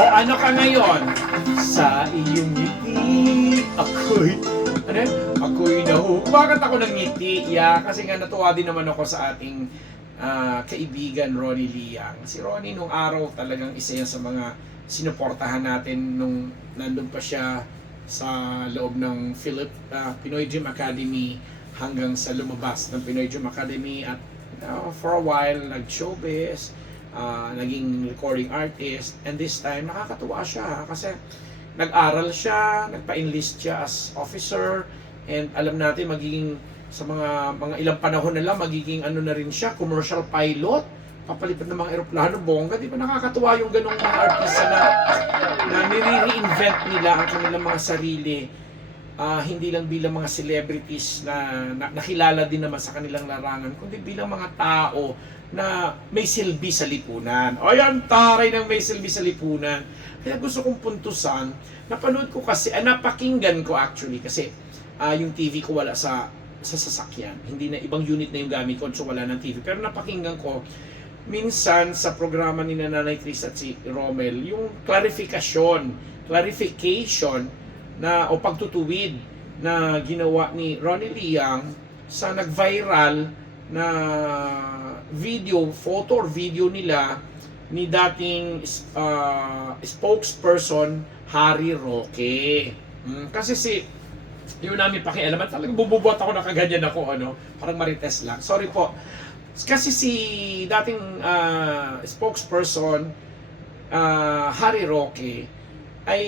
O ano ka ngayon? Sa iyong ngiti, ako'y bakit ako nang ngiti? Yeah, kasi nga natuwa din naman ako sa ating kaibigan Ronnie Liang. Si Ronnie nung araw talagang isa yan sa mga sinuportahan natin nung nandun pa siya sa loob ng Pinoy Dream Academy hanggang sa lumabas ng Pinoy Dream Academy at for a while nag-showbiz, naging recording artist, and this time nakakatuwa siya kasi nag-aral siya, nagpa-enlist siya as officer, and alam natin magiging sa mga ilang panahon na lang magiging ano na rin siya, commercial pilot, papalipad ng mga eroplano, bongga, di ba nakakatuwa yung ganong mga artista na nire-reinvent nila ang kanilang mga sarili, hindi lang bilang mga celebrities na nakilala din naman sa kanilang larangan, kundi bilang mga tao na may silbi sa lipunan. O yan, taray ng may silbi sa lipunan. Kaya gusto kong puntusan, napanood ko kasi, napakinggan ko actually, kasi yung TV ko wala sa sasakyan. Hindi na, ibang unit na yung gamit ko, so wala ng TV. Pero napakinggan ko, minsan sa programa ni Nanay Tris at si Romel, yung clarification na o pagtutuwid na ginawa ni Ronnie Liang sa nag-viral na photo or video nila ni dating spokesperson Harry Roque. Kasi yun namin pakialaman, talagang bububot ako na kaganyan ako, parang marites lang. Sorry po. Kasi si dating spokesperson Harry Roque ay,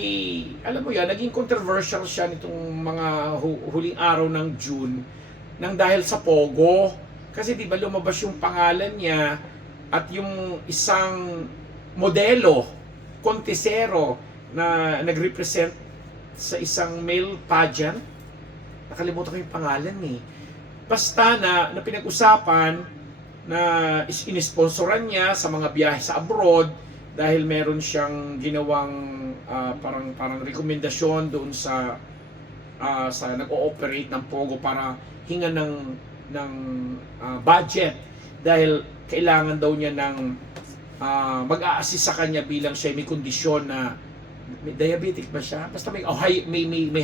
alam mo yan, naging controversial siya nitong mga huling araw ng June nang dahil sa Pogo. Kasi di ba lumabas yung pangalan niya at yung isang modelo, kontesero na nag-represent sa isang male pageant. Nakalimutan ko yung pangalan eh. Basta na pinag-usapan na inisponsoran niya sa mga biyahe sa abroad dahil meron siyang ginawang parang rekomendasyon doon sa nag-ooperate ng Pogo para hinga ng budget dahil kailangan daw niya ng mag-a-assist sa kanya bilang siya may kondisyon na may diabetic ba siya? Basta may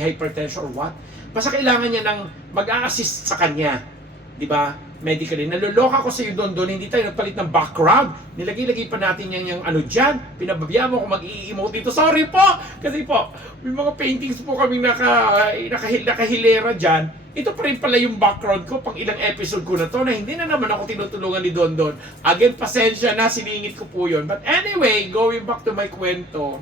hypertension or what? Basta kailangan niya ng mag-a-assist sa kanya. Di ba? Medically. Naluloka ko sa iyo doon, hindi tayo nagpalit ng background. Nilagay pa natin yung ano dyan. Pinababaya mo kung mag-i-emote dito. Sorry po! Kasi po, may mga paintings po kaming nakahilera dyan. Ito pa rin pala yung background ko pang ilang episode ko na to na hindi na naman ako tinutulungan ni Don Don. Again, pasensya na, siningit ko po yun. But anyway, going back to my kwento,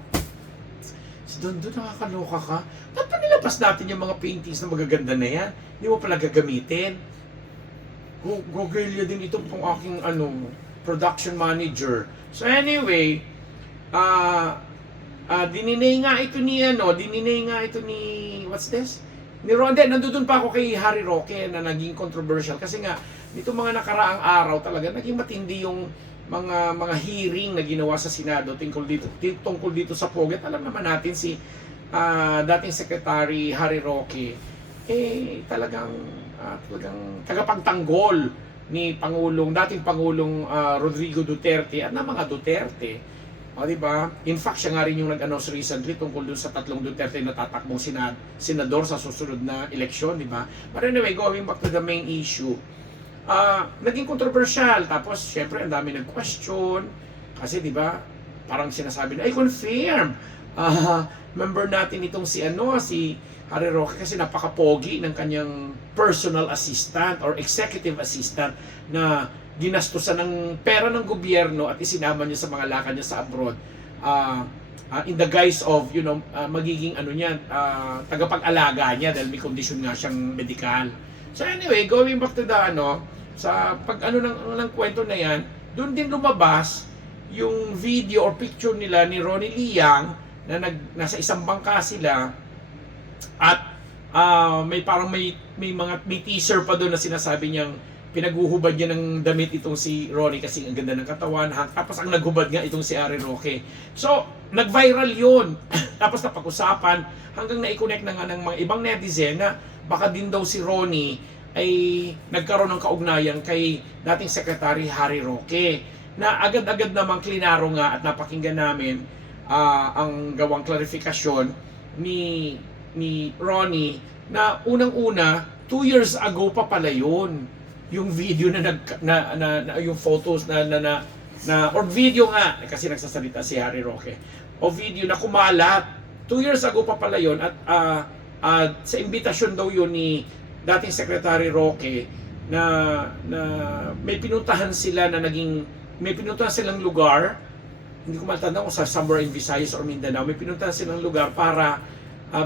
si Don Don, nakakaloka ka. Ba't pa nilabas natin yung mga paintings na magaganda na yan? Hindi mo pala gagamitin. Gogelya din ito pong aking production manager. So anyway, dininay nga ito ni what's this? Ni Ronde, nandoon pa ako kay Harry Roque na naging controversial kasi nga nito mga nakaraang araw talaga naging matindi yung mga hearing na ginawa sa Senado tungkol dito sa Poget. Alam naman natin si dating Secretary Harry Roque talagang tagapagtanggol ni dating Pangulong Rodrigo Duterte at ng mga Duterte. O, di ba? In fact, siya nga rin yung nag-announce recently tungkol dun sa 3 Duterte na tatakbong senador sa susunod na eleksyon, di ba? But anyway, going back to the main issue, naging controversial. Tapos, syempre, ang dami nag-question. Kasi, di ba, parang sinasabi na, ay, confirm! Member natin itong si Harry Roque kasi napaka-pogi ng kanyang personal assistant or executive assistant na ginastusan ng pera ng gobyerno at isinama niya sa mga lakad niya sa abroad in the guise of magiging tagapag-alaga niya dahil may kondisyon nga siyang medikal. So anyway, going back to the sa ng kwento na yan, doon din lumabas yung video or picture nila ni Ronnie Liang na nasa isang bangka sila at may teaser pa doon na sinasabi niyang pinaguhubad niya ng damit itong si Ronnie kasi ang ganda ng katawan, tapos ang naghubad nga itong si Harry Roque. So, nag-viral yun. Tapos napag-usapan hanggang na-connect na nga ng mga ibang netizen na baka din daw si Ronnie ay nagkaroon ng kaugnayan kay dating Secretary Harry Roque. na agad-agad namang klinaro nga at napakinggan namin ang gawang klarifikasyon ni Ronnie na unang-una 2 years ago pa pala yun yung video yung photos or video nga kasi nagsasalita si Harry Roque o video na kumalat 2 years ago pa pala yun at sa imbitasyon daw yun ni dating Secretary Roque na may pinuntahan silang lugar, hindi ko matanda kung sa somewhere in Visayas or Mindanao, may pinuntahan silang lugar para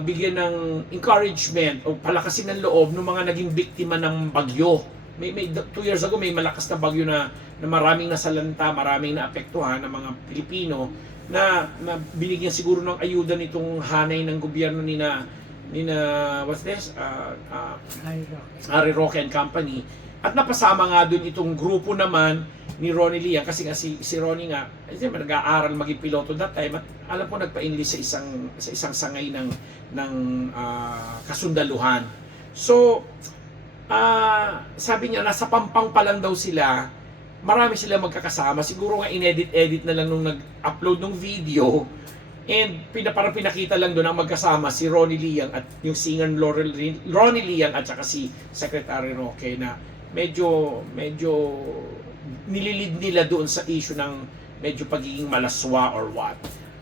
bigyan ng encouragement o palakasin ng loob ng mga naging biktima ng bagyo. May 2 years ago may malakas na bagyo na maraming nasalanta, maraming naapektuhan ng mga Pilipino na binigyan siguro ng ayuda nitong hanay ng gobyerno ni na what's this? Harry Roque and Company. At napasama nga dun itong grupo naman ni Ronnie Liang kasi nga si Ronnie nga nag-aaral maging piloto that time at alam ko nagpa-enlist sa isang sangay ng kasundaluhan. So sabi niya nasa Pampang pa lang daw sila, marami sila magkakasama, siguro nga inedit na lang nung nag-upload ng video. And parang pinakita lang doon ang magkasama si Ronnie Liang at yung singer Ronnie Liang at saka si Secretary Roque na medyo nililid nila doon sa issue ng medyo pagiging malaswa or what.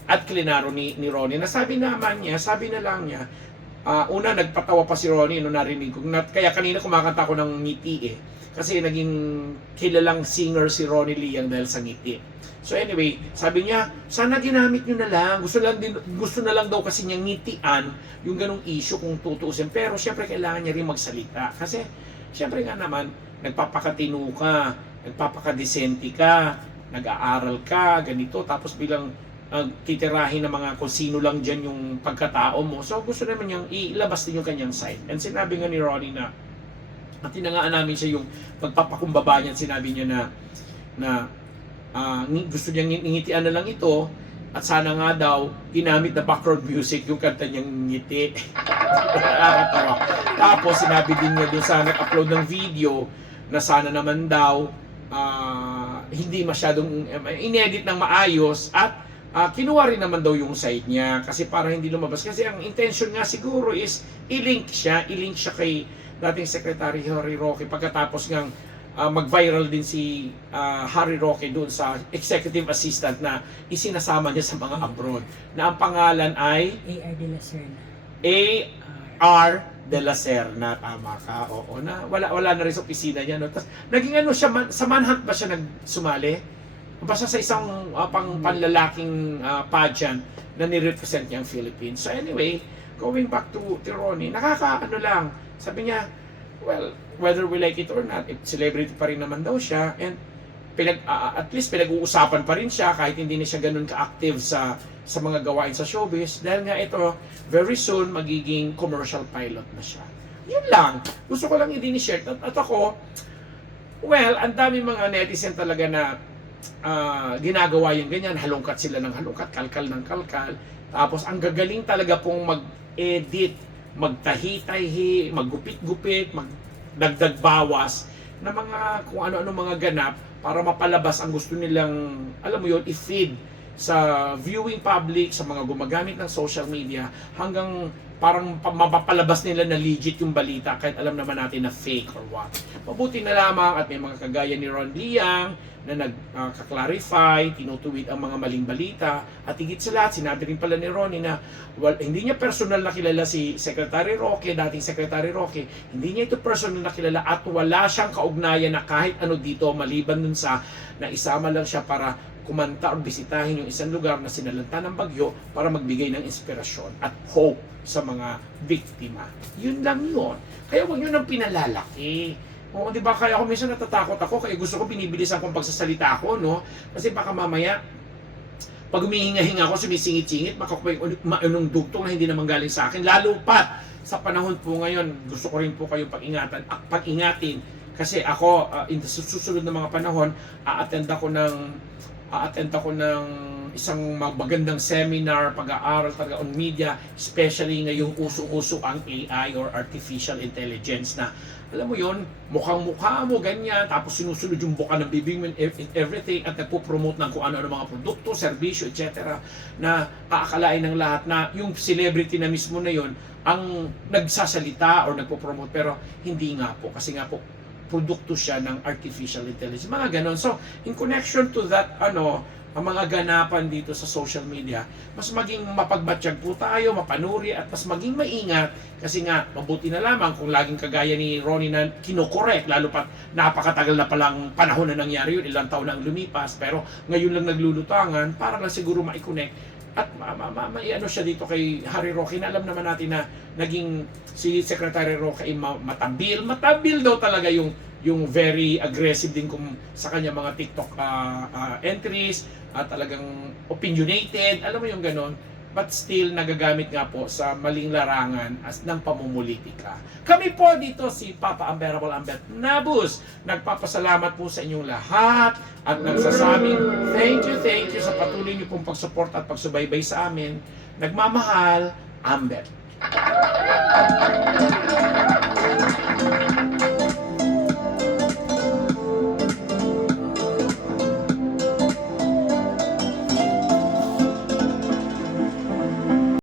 At klinaro ni Ronnie na sabi na lang niya, una nagpatawa pa si Ronnie nung narinig ko. Kaya kanina kumakanta ko ng ngiti kasi naging kilalang singer si Ronnie Liang dahil sa ngiti. So anyway, sabi niya, sana ginamit nyo na lang. Gusto na lang daw kasi niyang ngitian yung ganong issue kung tutuusin. Pero syempre kailangan niya rin magsalita. Kasi syempre nga naman, nagpapakatino ka, nagpapakadesente ka, nag-aaral ka, ganito. Tapos bilang titirahin ng mga kung sino lang dyan yung pagkatao mo. So gusto naman niyang ilabas din yung kanyang side. And sinabi nga ni Ronnie na, at tinangaan namin siya yung pagpapakumbaba niya, sinabi niya na gusto niyang ngitian na lang ito at sana nga daw ginamit na background music yung kanta niyang ngiti. Nakakatawa. Tapos sinabi din niya dun sa nag-upload ng video na sana naman daw hindi masyadong inedit ng maayos at kinuha rin naman daw yung side niya kasi para hindi lumabas. Kasi ang intention nga siguro is i-link siya kay dating Secretary Harry Roque pagkatapos ngang mag-viral din si Harry Roque doon sa executive assistant na isinasama niya sa mga abroad na ang pangalan ay A.R. de la Serna. A.R. de la Serna, tama ka, oo na wala na rin sa opisina niya, no? Tapos naging siya sa manhunt ba siya nagsumali? Basta sa isang panlalaking pageant na ni-represent niya ang Philippines. So anyway, going back to Ronnie, lang, sabi niya, well, whether we like it or not, celebrity pa rin naman daw siya and at least pinag-uusapan pa rin siya kahit hindi na siya ganun ka-active sa mga gawain sa showbiz dahil nga ito, very soon magiging commercial pilot na siya. Yun lang. Gusto ko lang i-share at ako, well, ang dami mga netizen talaga na ginagawa yung ganyan, halongkat sila ng halongkat, kalkal ng kalkal, tapos ang gagaling talaga pong mag-edit, magtahi-tahi, maggupit-gupit, magdagdag bawas na mga kung ano-ano mga ganap para mapalabas ang gusto nilang, alam mo yun, i-feed sa viewing public, sa mga gumagamit ng social media, hanggang parang mapapalabas nila na legit yung balita kahit alam naman natin na fake or what. Mabuti na lamang at may mga kagaya ni Ron Liang na nagka-clarify, tinutuwid ang mga maling balita at higit sa lahat, sinabi rin pala ni Ronnie na hindi niya personal na kilala si Secretary Roque, dating Secretary Roque, hindi niya ito personal na kilala at wala siyang kaugnayan na kahit ano dito maliban dun sa na isama lang siya para kumanta o bisitahin yung isang lugar na sinalanta ng bagyo para magbigay ng inspirasyon at hope sa mga biktima. Yun lang yun. Kaya huwag nyo nang pinalalaki. Oo, di ba? Kaya ako minsan natatakot ako, kaya gusto ko binibilisan kong pagsasalita ko, no? Kasi baka mamaya, pag humihinga-hinga ako, sumisingit-singit, makakuha yung dugtong na hindi naman galing sa akin. Lalo pa, sa panahon po ngayon, gusto ko rin po kayong pag-ingatin. Kasi ako, in the susunod na mga panahon, a-attend ako ng isang magandang seminar, pag-aaral talaga on media, especially ngayong uso-uso ang AI or artificial intelligence na alam mo yon, mukhang-mukha mo ganyan, tapos sinusunod yung buka ng bibig mo, everything, at nagpo-promote ng kung ano-ano mga produkto, serbisyo, etc. na aakalain ng lahat na yung celebrity na mismo na yon ang nagsasalita or nagpo-promote, pero hindi nga po, kasi nga po produkto siya ng artificial intelligence, mga ganon. So in connection to that, ang mga ganapan dito sa social media, mas maging mapagmatsyag po tayo, mapanuri, at mas maging maingat, kasi nga mabuti na lamang kung laging kagaya ni Ronnie na kinokorek, lalo pat napakatagal na palang panahon na nangyari yun, ilang taon nang lumipas, pero ngayon lang naglulutangan para lang siguro ma-connect at ano siya dito kay Harry Roque, na alam naman natin na naging si Secretary Roque ay matabil daw talaga yung very aggressive din kung sa kanya mga TikTok entries at talagang opinionated, alam mo yung ganon, but still nagagamit nga po sa maling larangan as ng pamumulitika. Kami po dito si Papa Unbearable Ambet Nabus, nagpapasalamat po sa inyong lahat at nagsasabing thank you sa patuloy niyo pong pagsupport at pagsubaybay sa amin. Nagmamahal, Ambet.